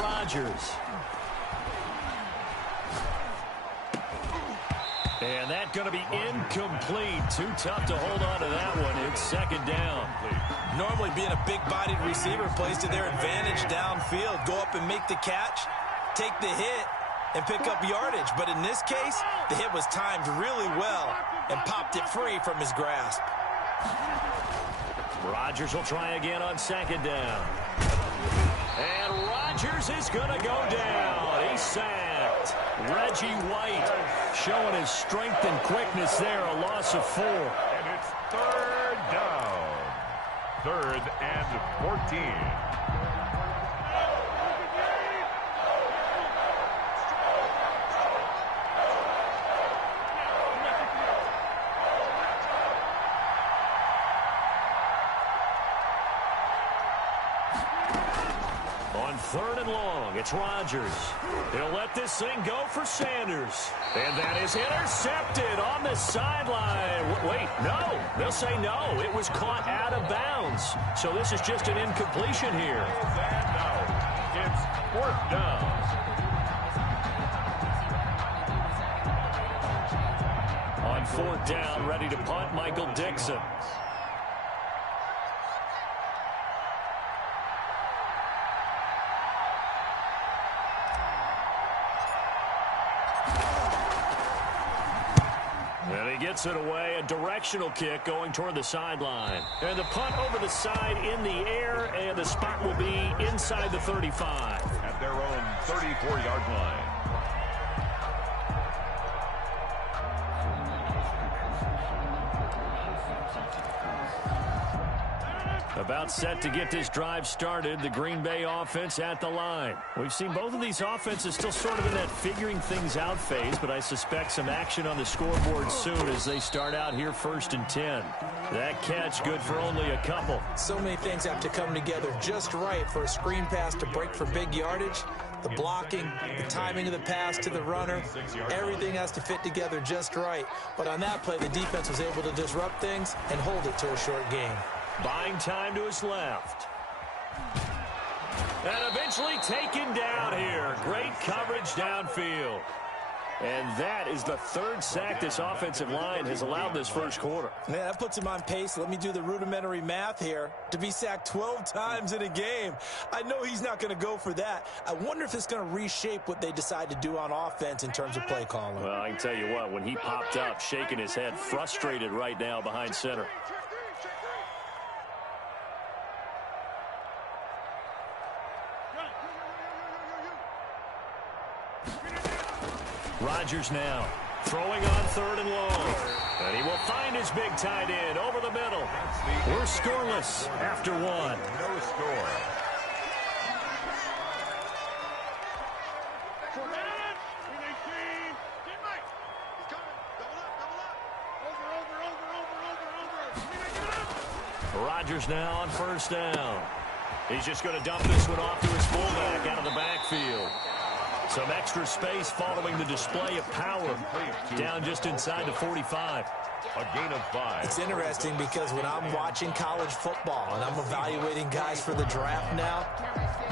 Rodgers. And that's going to be incomplete. Too tough to hold on to that one. It's second down. Normally being a big-bodied receiver plays to their advantage downfield. Go up and make the catch, take the hit, and pick up yardage. But in this case, the hit was timed really well and popped it free from his grasp. Rodgers will try again on second down. And Rodgers is going to go down. He's sacked. Reggie White showing his strength and quickness there. A loss of 4. And it's third down. 3rd and 14. On 3rd and long, it's Rodgers. He'll let this thing go for Sanders. And that is intercepted on the sideline. Wait, no. They'll say no. It was caught out of bounds. So this is just an incompletion here. And now it's 4th down. On 4th down, ready to punt, Michael Dixon. And he gets it away, a directional kick going toward the sideline. And the punt over the side in the air, and the spot will be inside the 35. At their own 34-yard line. About set to get this drive started, the Green Bay offense at the line. We've seen both of these offenses still sort of in that figuring things out phase, but I suspect some action on the scoreboard soon as they start out here 1st and 10. That catch good for only a couple. So many things have to come together just right for a screen pass to break for big yardage. The blocking, the timing of the pass to the runner, everything has to fit together just right. But on that play, the defense was able to disrupt things and hold it to a short game. Buying time to his left. And eventually taken down here. Great coverage downfield. And that is the 3rd sack this offensive line has allowed this first quarter. Yeah, that puts him on pace. Let me do the rudimentary math here. To be sacked 12 times in a game. I know he's not going to go for that. I wonder if it's going to reshape what they decide to do on offense in terms of play calling. Well, I can tell you what, when he popped up, shaking his head, frustrated right now behind center. Rodgers now throwing on 3rd and long. And he will find his big tight end over the middle. We're scoreless after 1. No score. Rodgers now on 1st down. He's just going to dump this one off to his fullback out of the backfield. Some extra space following the display of power. Down just inside the 45. A gain of 5. It's interesting because when I'm watching college football and I'm evaluating guys for the draft now,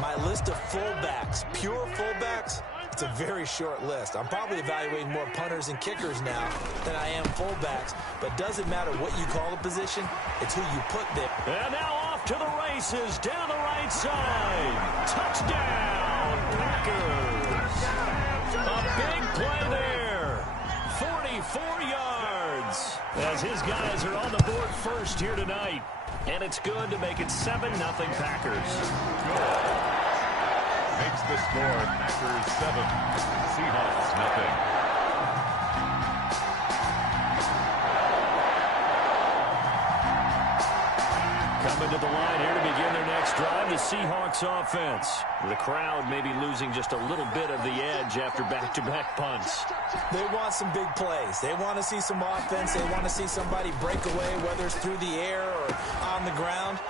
my list of fullbacks, pure fullbacks, it's a very short list. I'm probably evaluating more punters and kickers now than I am fullbacks. But doesn't matter what you call the position, it's who you put there. And now off to the races down the right side. Touchdown, Packers. A big play there. 44 yards. As his guys are on the board first here tonight. And it's good to make it 7-0 Packers. Makes the score Packers 7, Seahawks nothing. Coming to the line here to begin their next drive, the Seahawks offense. The crowd may be losing just a little bit of the edge after back-to-back punts. They want some big plays. They want to see some offense. They want to see somebody break away, whether it's through the air or on the ground.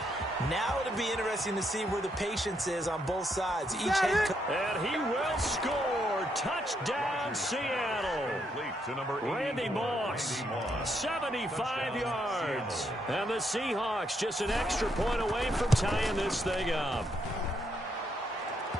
Now it'll be interesting to see where the patience is on both sides. And he will score. Touchdown, Seattle. Randy Moss, 75 yards. And the Seahawks just an extra point away from tying this thing up.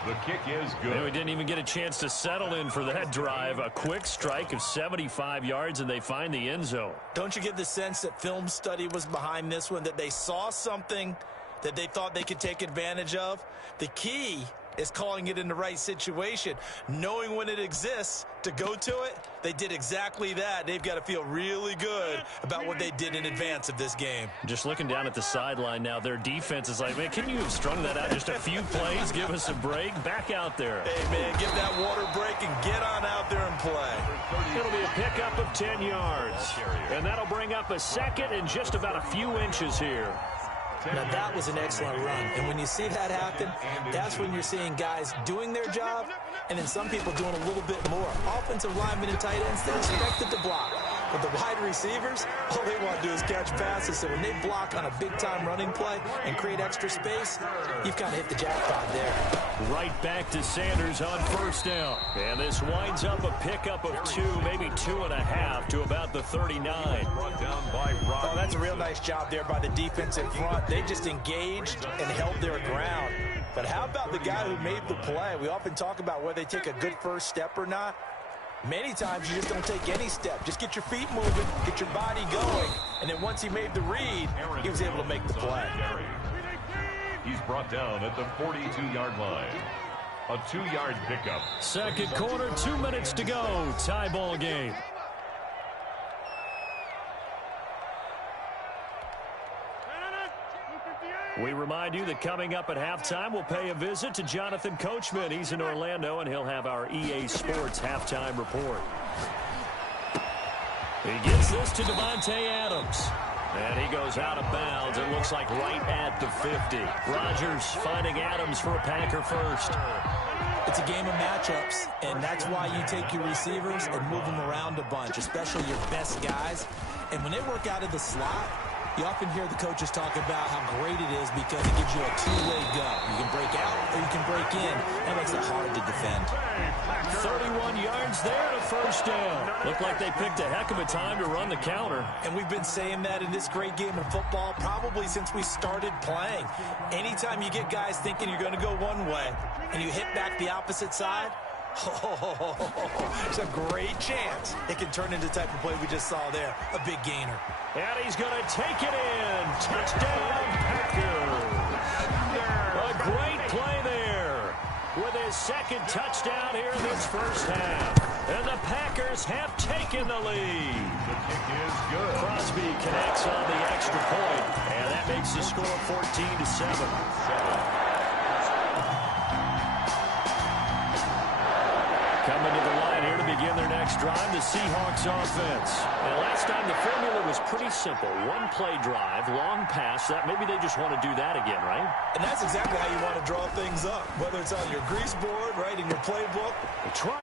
The kick is And we good. didn't even get a chance to settle in for that drive. A quick strike of 75 yards, and they find the end zone. Don't you get the sense that film study was behind this one, that they saw something that they thought they could take advantage of? The key is calling it in the right situation, knowing when it exists to go to it. They did exactly that. They've got to feel really good about what they did in advance of this game. Just looking down at the sideline now, their defense is like, man, can you have strung that out just a few plays? Give us a break. Back out there. Hey, man, give that water break and get on out there and play. It'll be a pickup of 10 yards. And that'll bring up a second and just about a few inches here. Now, that was an excellent run. And when you see that happen, that's when you're seeing guys doing their job and then some people doing a little bit more. Offensive linemen and tight ends, they're expected to block. But the wide receivers, all they want to do is catch passes. So when they block on a big-time running play and create extra space, you've kind of hit the jackpot there. Right back to Sanders on first down. And this winds up a pickup of 2, maybe 2.5 to about the 39. Brought down by Rodgers. Oh, that's a real nice job there by the defense in front. They just engaged and held their ground. But how about the guy who made the play? We often talk about whether they take a good first step or not. Many times you just don't take any step. Just get your feet moving, get your body going, and then once he made the read, he was able to make the play. He's brought down at the 42-yard line. A 2-yard pickup. Second quarter, 2 minutes to go. Tie ball game. We remind you that coming up at halftime, we'll pay a visit to Jonathan Coachman. He's in Orlando, and he'll have our EA Sports halftime report. He gets this to Devontae Adams. And he goes out of bounds. It looks like right at the 50. Rodgers finding Adams for a Packer first. It's a game of matchups, and that's why you take your receivers and move them around a bunch, especially your best guys. And when they work out of the slot, you often hear the coaches talk about how great it is because it gives you a two-way go. You can break out or you can break in. That makes it hard to defend. 31 yards there to first down. Looked like they picked a heck of a time to run the counter. And we've been saying that in this great game of football probably since we started playing. Anytime you get guys thinking you're going to go one way and you hit back the opposite side, it's a great chance it can turn into the type of play we just saw there, a big gainer. And he's going to take it in. Touchdown, Packers. A great play there with his second touchdown here in this first half. And the Packers have taken the lead. The kick is good. Crosby connects on the extra point, and that makes the score 14-7. Coming to the line here to begin their next drive, the Seahawks offense. And last time the formula was pretty simple. One play drive, long pass. That maybe they just want to do that again, right? And that's exactly how you want to draw things up, whether it's on your grease board, right, in your playbook. Try